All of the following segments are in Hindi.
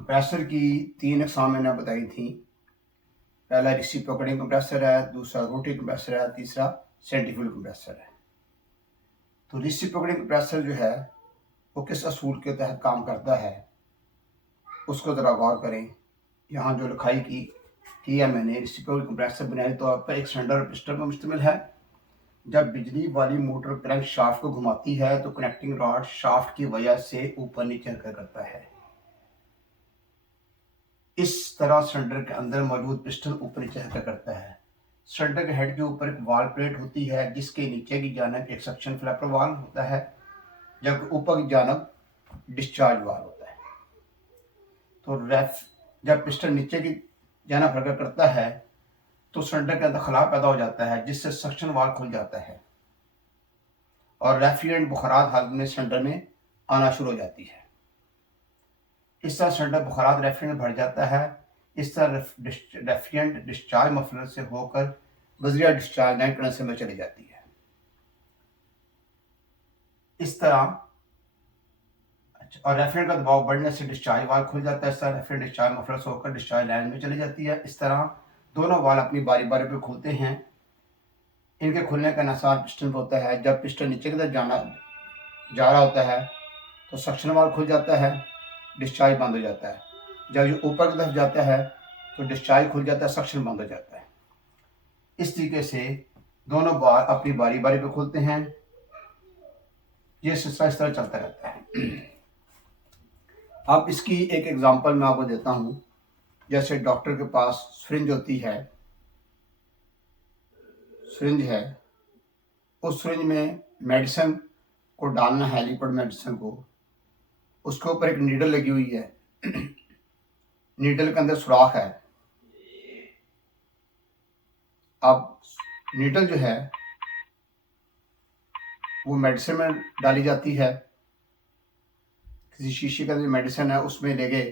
कंप्रेसर की 3 अक़साम मैंने बताई थी। पहला रेसिप्रोकेटिंग कंप्रेसर है, दूसरा रोटरी कंप्रेसर है, तीसरा सेंट्रीफ्यूगल कंप्रेसर है। तो रेसिप्रोकेटिंग कंप्रेसर जो है वो किस असूल के तहत काम करता है उसको ज़रा गौर करें। यहाँ जो लिखाई की है मैंने, रेसिप्रोकेटिंग कंप्रेसर बुनियादी तौर पर एक सिलेंडर और पिस्टन पर मुश्तमिल है। जब बिजली वाली मोटर क्रैंक शाफ्ट को घुमाती है तो कनेक्टिंग रॉड शाफ्ट की वजह से ऊपर नीचे हरकत करता है। इस तरह सिलेंडर के अंदर मौजूद पिस्टन ऊपर नीचे हरकत करता है। सिलेंडर के हेड के ऊपर एक वाल प्लेट होती है जिसके नीचे की जानब एक सक्शन फ्लैपर वाल होता है, जबकि ऊपर की जानब डिस्चार्ज वाल होता है। तो जब पिस्टन नीचे की जानब हरकत करता है तो सिलेंडर के अंदर खला पैदा हो जाता है जिससे सक्शन वाल खुल जाता है और रेफ्रिजरेंट बुखारात हालत में सिलेंडर में आना शुरू हो जाती है। इस तरह सिलेंडर बुखारात रेफ्रिजरेंट भर जाता है। इस तरह रेफ्रिजरेंट डिस्चार्ज मफलर से होकर बजरिया डिस्चार्ज लाइन कंडेंसर में चली जाती है। इस तरह और रेफ्रिजरेंट का दबाव बढ़ने से डिस्चार्ज वाल्व खुल जाता है। इस तरह रेफ्रिजरेंट डिस्चार्ज मफलर से होकर डिस्चार्ज लाइन में चली जाती है। इस तरह दोनों वाल्व अपनी बारी बारी पर खुलते हैं। इनके खुलने का इन्हिसार पिस्टन पर होता है। जब पिस्टन नीचे की तरफ जा रहा होता है तो सक्शन वाल्व खुल जाता है, डिस्चार्ज बंद हो जाता है। जब ये ऊपर की तरफ जाता है तो डिस्चार्ज खुल जाता है, सक्शन बंद हो जाता है। इस तरीके से दोनों बार अपनी बारी बारी पे खुलते हैं। ये सिलसिला इस तरह चलता रहता है। अब इसकी एक एग्जांपल मैं आपको देता हूँ। जैसे डॉक्टर के पास सिरिंज होती है, सिरिंज है, उस सिरिंज में मेडिसिन को डालना है, लिक्विड मेडिसिन को। उसके ऊपर एक नीडल लगी हुई है, नीडल के अंदर सुराख है। अब नीडल जो है वो मेडिसिन में डाली जाती है। किसी शीशी का जो मेडिसिन है उसमें ले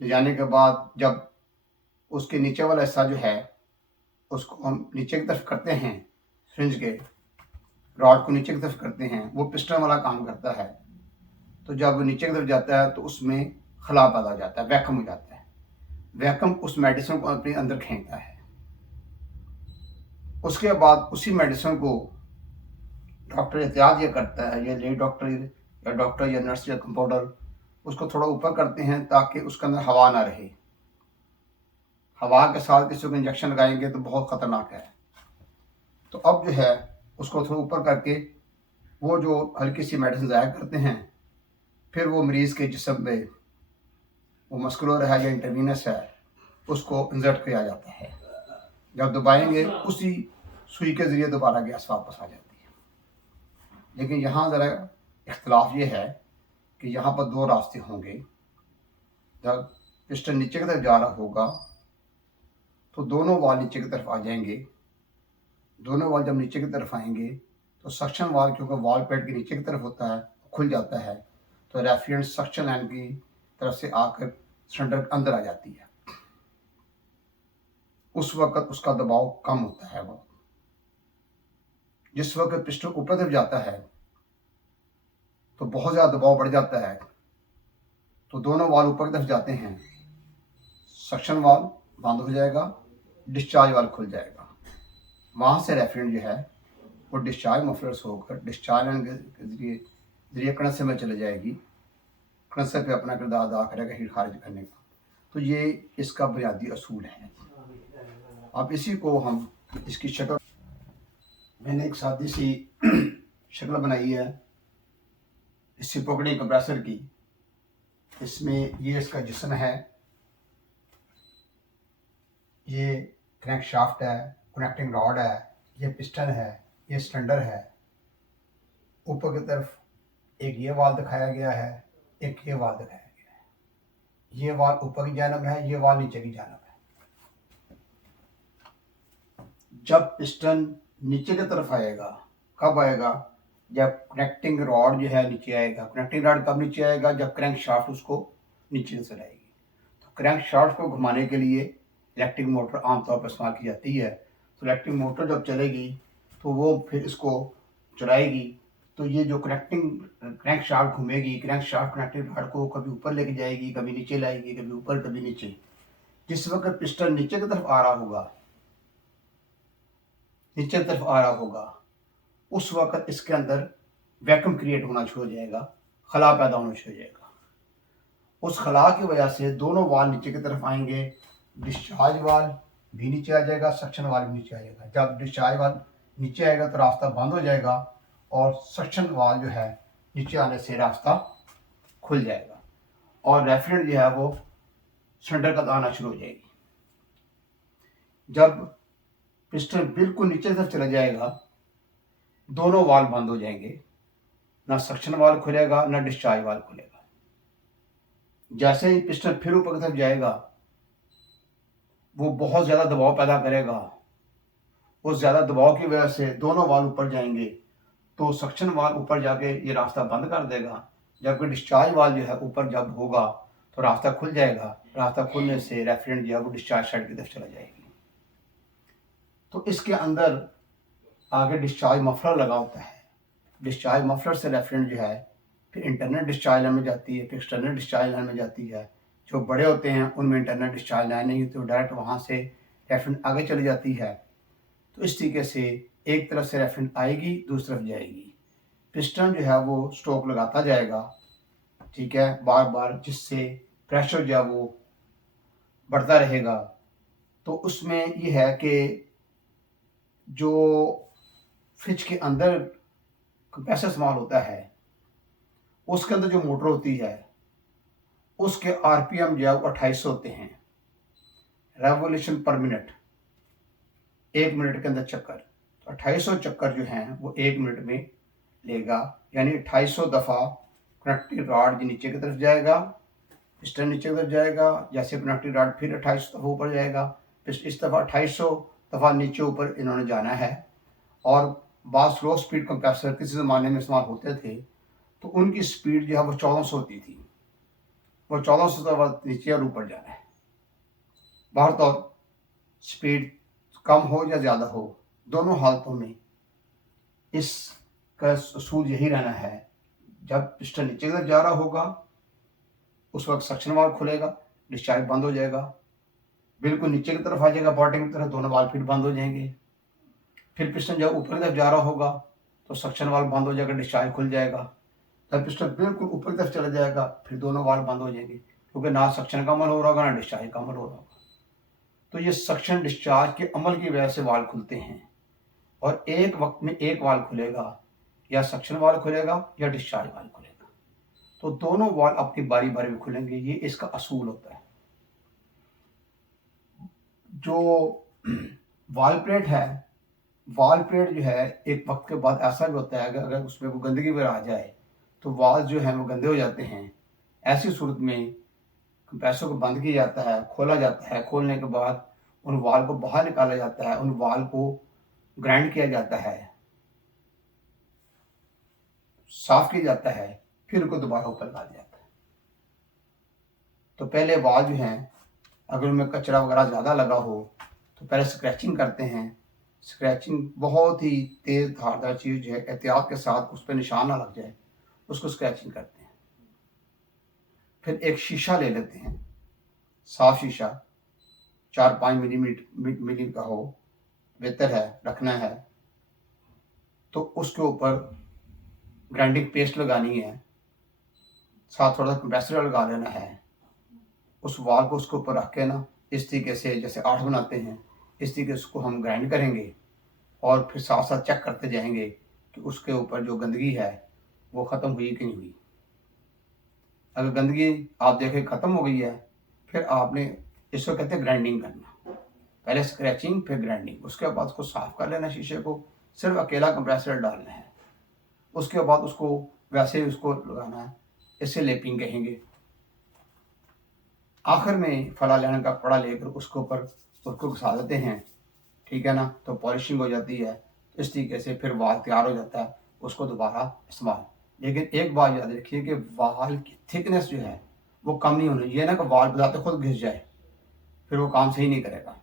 जाने के बाद जब उसके नीचे वाला हिस्सा जो है उसको हम नीचे की तरफ करते हैं, सिरिंज के रॉड को नीचे की तरफ करते हैं, वो पिस्टन वाला काम करता है। तो जब वो नीचे की तरफ जाता है तो उसमें खला पैदा हो जाता है, वैक्यूम हो जाता है। वैक्यूम उस मेडिसिन को अपने अंदर खींचता है। उसके बाद उसी मेडिसिन को डॉक्टर एहतियात ये करता है, ये लेडी डॉक्टर या नर्स या कंपाउंडर उसको थोड़ा ऊपर करते हैं ताकि उसके अंदर हवा ना रहे। हवा के साथ किसी को इंजेक्शन लगाएंगे तो बहुत ख़तरनाक है। तो अब जो है उसको थोड़ा ऊपर करके वो जो हल्की सी मेडिसिन ज़ाया करते हैं, फिर वो मरीज़ के जिस्म में वो मस्कुलर है या इंटरवीनस है उसको इंजर्ट किया जाता है। जब दबाएंगे उसी सुई के ज़रिए दोबारा गैस वापस आ जाती है। लेकिन यहाँ ज़रा इख्तलाफ ये है कि यहाँ पर 2 रास्ते होंगे। जब पिस्टन नीचे की तरफ जा रहा होगा तो दोनों वाल नीचे की तरफ आ जाएंगे। दोनों वाल जब नीचे की तरफ आएंगे तो सक्शन वाल, क्योंकि वाल पेड के नीचे की तरफ होता है, खुल जाता है। तो रेफ्रिजरेंट सक्शन लाइन की तरफ से आकर सिलेंडर के अंदर आ जाती है। उस वक्त उसका दबाव कम होता है। वो जिस वक्त पिस्टन ऊपर तरफ जाता है तो बहुत ज़्यादा दबाव बढ़ जाता है, तो दोनों वाल ऊपर की तरफ जाते हैं, सक्शन वाल बंद हो जाएगा, डिस्चार्ज वाल खुल जाएगा। वहाँ से रेफ्रिजरेंट जो है वो डिस्चार्ज मफलर से होकर डिस्चार्ज लाइन के जरिए कंडेंसर में चले जाएगी। कंडेंसर पे अपना किरदार अदा करेगा हीट खारिज करने का। तो ये इसका बुनियादी असूल है। अब इसी को हम इसकी शक्ल, मैंने एक सादी सी शक्ल बनाई है रेसिप्रोकेटिंग कंप्रेसर की। इसमें ये इसका जिस्म है, ये क्रैंक शाफ्ट है, कनेक्टिंग रॉड है, ये पिस्टन है, ये सिलेंडर है। ऊपर की तरफ एक ये वाल दिखाया गया है, एक ये वाल दिखाया गया है। ये वाल ऊपर की जानब है, ये वाल नीचे की जानब है। जब पिस्टन नीचे की तरफ आएगा, कब आएगा? जब कनेक्टिंग रॉड जो है नीचे आएगा। कनेक्टिंग रॉड कब नीचे आएगा? जब क्रैंक शाफ्ट उसको नीचे से लाएगी। तो क्रैंक शाफ्ट को घुमाने के लिए इलेक्ट्रिक मोटर आमतौर पर इस्तेमाल की जाती है। तो इलेक्ट्रिक मोटर जब चलेगी तो वो फिर इसको चलाएगी तो ये जो क्रैंक शाफ्ट घूमेगी, क्रैंक शाफ्ट कनेक्टिंग रॉड को कभी ऊपर लेके जाएगी, कभी नीचे लाएगी, कभी ऊपर कभी नीचे। जिस वक्त पिस्टन नीचे की तरफ आ रहा होगा, नीचे की तरफ आ रहा होगा, उस वक्त इसके अंदर वैक्यूम क्रिएट होना शुरू हो जाएगा, खला पैदा होना शुरू हो जाएगा। उस खला की वजह से दोनों वाल नीचे की तरफ आएंगे, डिस्चार्ज वाल भी नीचे आ जाएगा, सक्शन वाल भी नीचे आ जाएगा। जब डिस्चार्ज वाल नीचे आएगा तो रास्ता बंद हो जाएगा और सक्शन वाल जो है नीचे आने से रास्ता खुल जाएगा और रेफ्रिजरेंट जो है वो सिलेंडर का आना शुरू हो जाएगी। जब पिस्टन बिल्कुल नीचे की तरफ चला जाएगा, दोनों वाल बंद हो जाएंगे, ना सक्शन वाल खुलेगा ना डिस्चार्ज वाल खुलेगा। जैसे ही पिस्टन फिर ऊपर की तरफ जाएगा, वो बहुत ज़्यादा दबाव पैदा करेगा। उस ज़्यादा दबाव की वजह से दोनों वाल ऊपर जाएंगे, तो सक्शन वाल ऊपर जाके ये रास्ता बंद कर देगा, जबकि डिस्चार्ज वाल जो है ऊपर जब होगा तो रास्ता खुल जाएगा। रास्ता खुलने से रेफ्रिजरेंट जो है वो डिस्चार्ज साइड की तरफ चला जाएगी। तो इसके अंदर आगे डिस्चार्ज मफलर लगा होता है। डिस्चार्ज मफलर से रेफ्रिजरेंट जो है फिर इंटरनल डिस्चार्ज लाइन में जाती है, फिर एक्सटर्नल डिस्चार्ज लाइन में जाती है। जो बड़े होते हैं उनमें इंटरनल डिस्चार्ज लाइन नहीं होती, तो डायरेक्ट वहाँ से रेफ्रिजरेंट आगे चली जाती है। तो इस तरीके से एक तरफ से रेफ्रिजरेंट आएगी, दूसरी तरफ जाएगी। पिस्टन जो है वो स्ट्रोक लगाता जाएगा, ठीक है, बार बार, जिससे प्रेशर जो है वो बढ़ता रहेगा। तो उसमें ये है कि जो फ्रिज के अंदर कंप्रेसर इस्तेमाल होता है, उसके अंदर जो मोटर होती है उसके आरपीएम जो है वो 2800 होते हैं, रेवोल्यूशन पर मिनट, 1 मिनट के अंदर चक्कर। तो 2800 चक्कर जो हैं वो 1 मिनट में लेगा, यानी 2800 दफ़ा कनेक्टिंग रॉड नीचे की तरफ जाएगा, पिस्टन नीचे की तरफ जाएगा, जैसे कनेक्टिंग रॉड फिर 2800 दफ़ा ऊपर जाएगा, फिर इस दफ़ा 2800 दफ़ा नीचे ऊपर इन्होंने जाना है। और बाद स्लो स्पीड कंप्रेसर किसी ज़माने में इस्तेमाल होते थे, तो उनकी स्पीड जो है वो 1400 होती थी। वो 1400 दफ़ा नीचे और ऊपर जाना है। बाहर तो स्पीड कम हो या ज़्यादा हो, दोनों हालतों में इसका असूल यही रहना है, जब पिस्टन नीचे की तरफ जा रहा होगा उस वक्त सक्शन वाल्व खुलेगा, डिस्चार्ज बंद हो जाएगा। बिल्कुल नीचे की तरफ आ जाएगा, बॉटम की तरफ, दोनों वाल्व फिर बंद हो जाएंगे। फिर पिस्टन जब ऊपर की तरफ जा रहा होगा तो सक्शन वाल्व बंद हो जाएगा, डिस्चार्ज खुल जाएगा। जब पिस्टन बिल्कुल ऊपर की तरफ चला जाएगा फिर दोनों वाल्व बंद हो जाएंगे, क्योंकि ना सक्शन का अमल हो रहा होगा ना डिस्चार्ज का अमल हो रहा होगा। तो ये सक्शन डिस्चार्ज के अमल की वजह से वाल्व खुलते हैं, और एक वक्त में एक वाल्व खुलेगा, या सक्शन वाल्व खुलेगा या डिस्चार्ज वाल्व खुलेगा। तो दोनों वाल्व अपनी बारी बारी में खुलेंगे, ये इसका असूल होता है। जो वाल्व प्लेट है, वाल्व प्लेट जो है एक वक्त के बाद ऐसा भी होता है कि अगर उसमें कोई गंदगी वगैरह आ जाए तो वाल्व जो है वो गंदे हो जाते हैं। ऐसी सूरत में कंप्रेसर को बंद किया जाता है, खोला जाता है। खोलने के बाद उन वाल्व को बाहर निकाला जाता है, उन वाल्व को ग्राइंड किया जाता है, साफ किया जाता है, फिर उनको दोबारा ऊपर डाला जाता है। तो पहले वाल्व जो हैं, अगर उनमें कचरा वगैरह ज़्यादा लगा हो तो पहले स्क्रैचिंग करते हैं। स्क्रैचिंग बहुत ही तेज़ धारदार चीज़ जो है, एहतियात के साथ उस पर निशान ना लग जाए, उसको स्क्रैचिंग करते हैं। फिर एक शीशा ले लेते हैं, साफ शीशा, 4-5 मिली का हो, बेहतर है, रखना है। तो उसके ऊपर ग्राइंडिंग पेस्ट लगानी है, साथ थोड़ा सा कंप्रेसर लगा लेना है। उस वाल को उसके ऊपर रख के ना, इस तरीके से जैसे 8 बनाते हैं, इस तरीके से उसको हम ग्राइंड करेंगे और फिर साथ साथ चेक करते जाएंगे कि उसके ऊपर जो गंदगी है वो ख़त्म हुई कि नहीं हुई। अगर गंदगी आप देखें ख़त्म हो गई है, फिर आपने, इसको कहते हैं ग्राइंडिंग करना, पहले स्क्रैचिंग फिर ग्राइंडिंग। उसके बाद उसको साफ़ कर लेना, शीशे को सिर्फ अकेला कंप्रेसर डालना है। उसके बाद उसको वैसे ही उसको लगाना है, इसे लेपिंग कहेंगे। आखिर में फला लेने का कपड़ा लेकर उसके ऊपर उसको घुसा देते हैं, ठीक है ना, तो पॉलिशिंग हो जाती है। इस तरीके से फिर वाल तैयार हो जाता है, उसको दोबारा इस्तेमाल। लेकिन एक बात याद रखिए कि वाल की थिकनेस जो है वो कम नहीं होनी चाहिए, ना कि वाल बजाते खुद घिस जाए, फिर वो काम सही नहीं करेगा।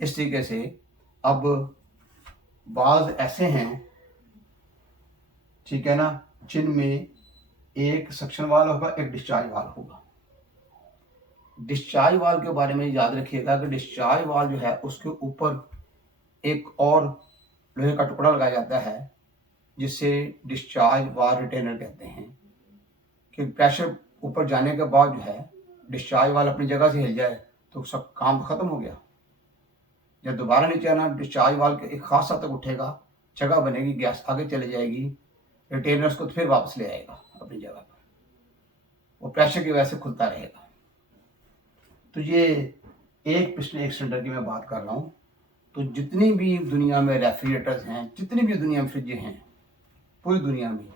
इस तरीके से अब बाज़ ऐसे हैं ठीक है ना, जिनमें एक सक्शन वाल होगा, एक डिस्चार्ज वाल होगा। डिस्चार्ज वाल के बारे में याद रखिएगा कि डिस्चार्ज वाल जो है उसके ऊपर एक और लोहे का टुकड़ा लगाया जाता है जिसे डिस्चार्ज वाल रिटेनर कहते हैं, कि प्रेशर ऊपर जाने के बाद जो है डिस्चार्ज वाल अपनी जगह से हिल जाए तो सब काम खत्म हो गया। जब दोबारा नीचे आना, डिस्चार्ज वाल के एक खास हद तक उठेगा, जगह बनेगी, गैस आगे चली जाएगी, रिटेनर उसको फिर वापस ले आएगा अपनी जगह पर, वो प्रेशर की वजह से खुलता रहेगा। तो ये एक पिछले एक सिलेंडर की मैं बात कर रहा हूँ। तो जितनी भी दुनिया में रेफ्रिजरेटर्स हैं, जितनी भी दुनिया में फ्रिज हैं पूरी दुनिया में,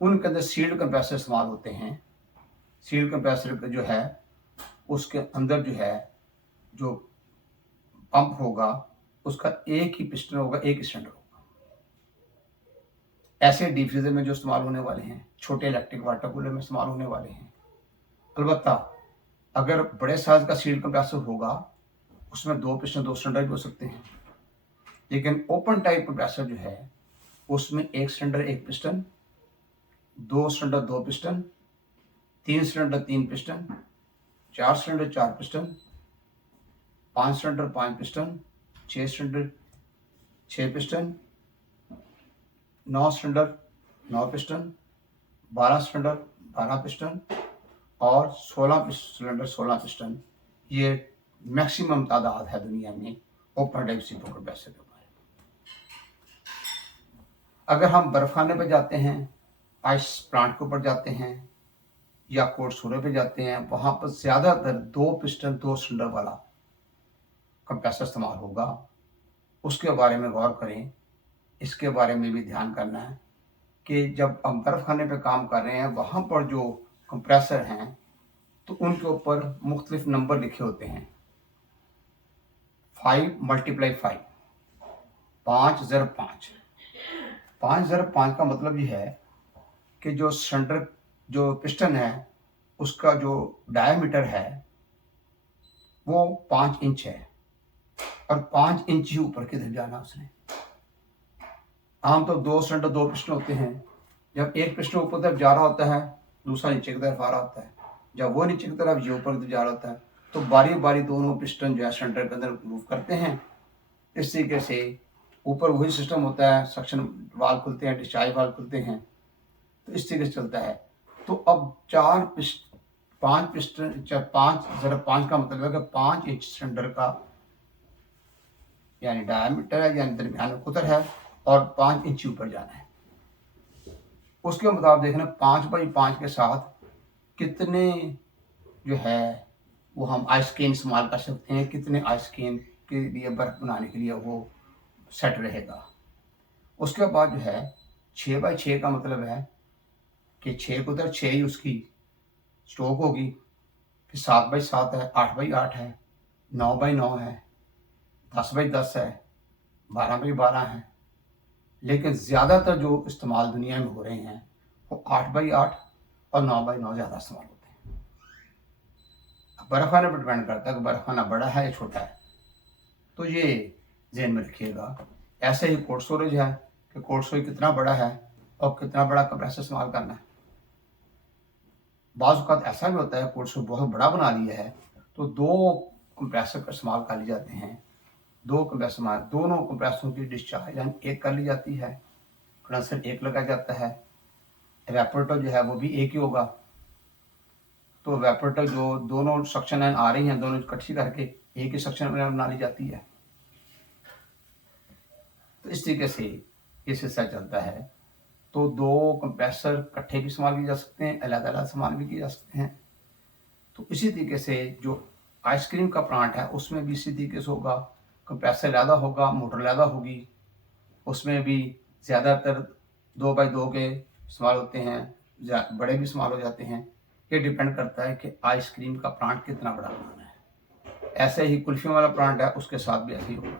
उनके अंदर सील्ड कंप्रेसर इस्तेमाल होते हैं। सील्ड कंप्रेसर जो है उसके अंदर जो है जो पंप होगा उसका एक ही पिस्टन होगा, एक ही सिलेंडर होगा। ऐसे डीप फ्रीजर में जो इस्तेमाल होने वाले हैं, छोटे इलेक्ट्रिक वाटर कूलर में इस्तेमाल होने वाले हैं। अलबत्ता अगर बड़े साइज का सील्ड कंप्रेसर होगा उसमें 2 पिस्टन 2 सिलेंडर भी हो सकते हैं। लेकिन ओपन टाइप कंप्रेसर जो है उसमें 1 cylinder 1 piston, 2 cylinder 2 piston, 3 cylinder 3 piston, 4 cylinder 4 piston, 5 cylinder 5 piston, 6 cylinder 6 piston, 9 cylinder 9 piston, 12 cylinder 12 piston और 16 सिलेंडर 16 पिस्टन। ये मैक्सिमम तादाद है दुनिया में ओपन टाइप सील्ड कंप्रेसर के बारे में। अगर हम बर्फखाने पर जाते हैं, आइस प्लांट के ऊपर जाते हैं या कोल्ड स्टोरेज पे जाते हैं, वहाँ पर ज़्यादातर 2 पिस्टन 2 सिलेंडर वाला कंप्रेसर इस्तेमाल होगा। उसके बारे में गौर करें। इसके बारे में भी ध्यान करना है कि जब हम बर्फ़खाने पे काम कर रहे हैं वहाँ पर जो कंप्रेसर हैं तो उनके ऊपर मुख्तलिफ नंबर लिखे होते हैं। 5 × 5, 5 ज़रब 5। 5 ज़रब 5 का मतलब ये है कि जो सिलेंडर जो पिस्टन है उसका जो डायमीटर है वो 5 इंच है और 5 इंच ही ऊपर की तरफ जाना उसने। आम तो 2 सिलेंडर 2 पिस्टन होते हैं। जब एक पिस्टन ऊपर तरफ जा रहा होता है दूसरा नीचे की तरफ आ रहा होता है। जब वो नीचे की तरफ ये ऊपर की तरफ जा रहा होता है तो बारी बारी दोनों पिस्टन जो है सिलेंडर के अंदर मूव करते हैं। इस तरीके से ऊपर वही सिस्टम होता है, सक्शन वाल्व खुलते हैं, डिस्चार्ज वाल्व खुलते हैं, तो इस तरीके से चलता है। तो अब 5 पिस्टन, 5 ज़रब 5 का मतलब है कि 5 इंच सिलेंडर का यानी डायमीटर है, यानी दरमियान में कुतर है और 5 इंच ऊपर जाना है। उसके मुताबिक देखना 5x5 के साथ कितने जो है वो हम आइसक्रीम इस्तेमाल कर सकते हैं, कितने आइसक्रीम के लिए बर्फ बनाने के लिए वो सेट रहेगा। उसके बाद जो है 6x6 का मतलब है कि 6 को उधर 6 ही उसकी स्टोक होगी, फिर 7x7 है, 8x8 है, 9x9 है, 10x10 है, 12x12 है। लेकिन ज़्यादातर जो इस्तेमाल दुनिया में हो रहे हैं वो 8x8 और 9x9 ज़्यादा इस्तेमाल होते हैं। बर्फ़खाने पर डिपेंड करता है कि बर्फ़खाना बड़ा है या छोटा है, तो ये ज़हन में रखिएगा। ऐसे ही कोल्ड स्टोरेज है कि कोल्ड स्टोरेज कितना बड़ा है और कितना बड़ा कंप्रेसर इस्तेमाल करना है। बाज़ औक़ात ऐसा भी होता है कोल्ड स्टोरेज बहुत बड़ा बना लिया है तो 2 कंप्रेसर का इस्तेमाल कर लिए जाते हैं। 2 कंप्रेसर, दोनों कंप्रेसरों की डिस्चार्ज यानी एक कर ली जाती है, कंडेंसर एक लगाया जाता है, एवेपोरेटर जो है वो भी एक ही होगा। तो एवेपोरेटर जो दोनों सक्शन लाइन आ रही हैं दोनों इकट्ठी करके एक ही सक्शन लाइन बना ली जाती है। तो इस तरीके से ये सिलसिला चलता है। तो 2 कंप्रेसर इकट्ठे भी इस्तेमाल किए जा सकते हैं, अलग-अलग इस्तेमाल भी किए जा सकते हैं। तो इसी तरीके से जो आइसक्रीम का प्लांट है उसमें भी इसी तरीके से होगा, कंप्रेसर ज़्यादा होगा, मोटर ज़्यादा होगी, उसमें भी ज़्यादातर 2x2 के इस्तेमाल होते हैं, बड़े भी इस्तेमाल हो जाते हैं। ये डिपेंड करता है कि आइसक्रीम का प्लांट कितना बड़ा बनाना है। ऐसे ही कुल्फियों वाला प्लांट है उसके साथ भी ऐसे ही होगा।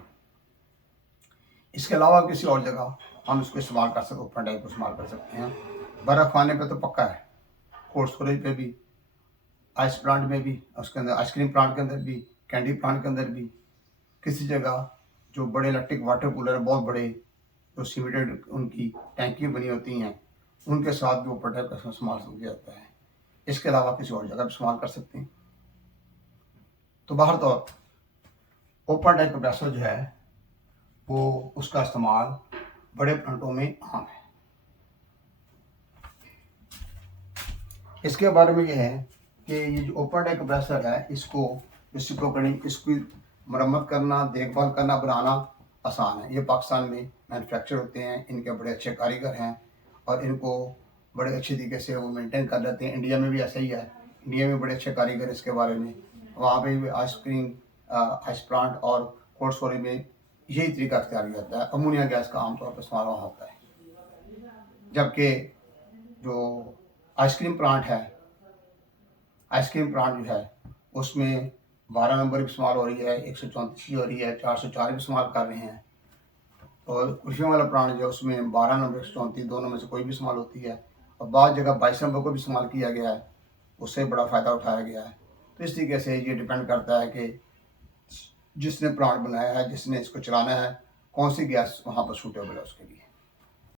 इसके अलावा किसी और जगह हम इसको इस्तेमाल कर सकते, ओपन टाइप को इस्तेमाल कर सकते हैं। बर्फ़ खाने पे तो पक्का है, कोल्ड स्टोरेज पे भी, आइस प्लांट में भी, उसके अंदर आइसक्रीम प्लांट के अंदर भी, कैंडी प्लांट के अंदर भी, किसी जगह जो बड़े इलेक्ट्रिक वाटर कूलर हैं बहुत बड़े, जो सीमेंटेड उनकी टैंकी बनी होती हैं उनके साथ भी ओपन टाइप का इस्तेमाल किया जाता है। इसके अलावा किसी और जगह भी इस्तेमाल कर सकते हैं। तो बाहर तो ओपन टाइप कंप्रेसर जो है वो उसका इस्तेमाल बड़े प्लांटों में आम है। इसके बारे में यह है कि ये जो ओपन टाइप कंप्रेसर है इसको रेसिप्रोकेटिंग इसकी मरम्मत करना, देखभाल करना, बनाना आसान है। ये पाकिस्तान में मैन्युफैक्चर होते हैं, इनके बड़े अच्छे कारीगर हैं और इनको बड़े अच्छे तरीके से वो मेंटेन कर लेते हैं। इंडिया में भी ऐसा ही है, इंडिया में बड़े अच्छे कारीगर इसके बारे में, वहाँ पे भी आइसक्रीम आइस प्लांट और कोल्ड स्टोरेज में यही तरीका अख्तियार किया जाता है। अमोनिया गैस का आमतौर पर इस्तेमाल वहाँ होता है। जबकि जो आइसक्रीम प्लांट है, आइसक्रीम प्लांट जो है उसमें 12 नंबर भी इस्तेमाल हो रही है, 134 की हो रही है, 404 भी इस्तेमाल कर रहे हैं। और कुल्फियों वाला प्लांट जो है उसमें 12 नंबर, 134 दोनों में से कोई भी इस्तेमाल होती है और बाद जगह 22 नंबर को भी इस्तेमाल किया गया है, उससे बड़ा फ़ायदा उठाया गया है। तो इस तरीके से ये डिपेंड करता है कि जिसने प्लांट बनाया है, जिसने इसको चलाना है, कौन सी गैस वहाँ पर सूटेबल है उसके लिए।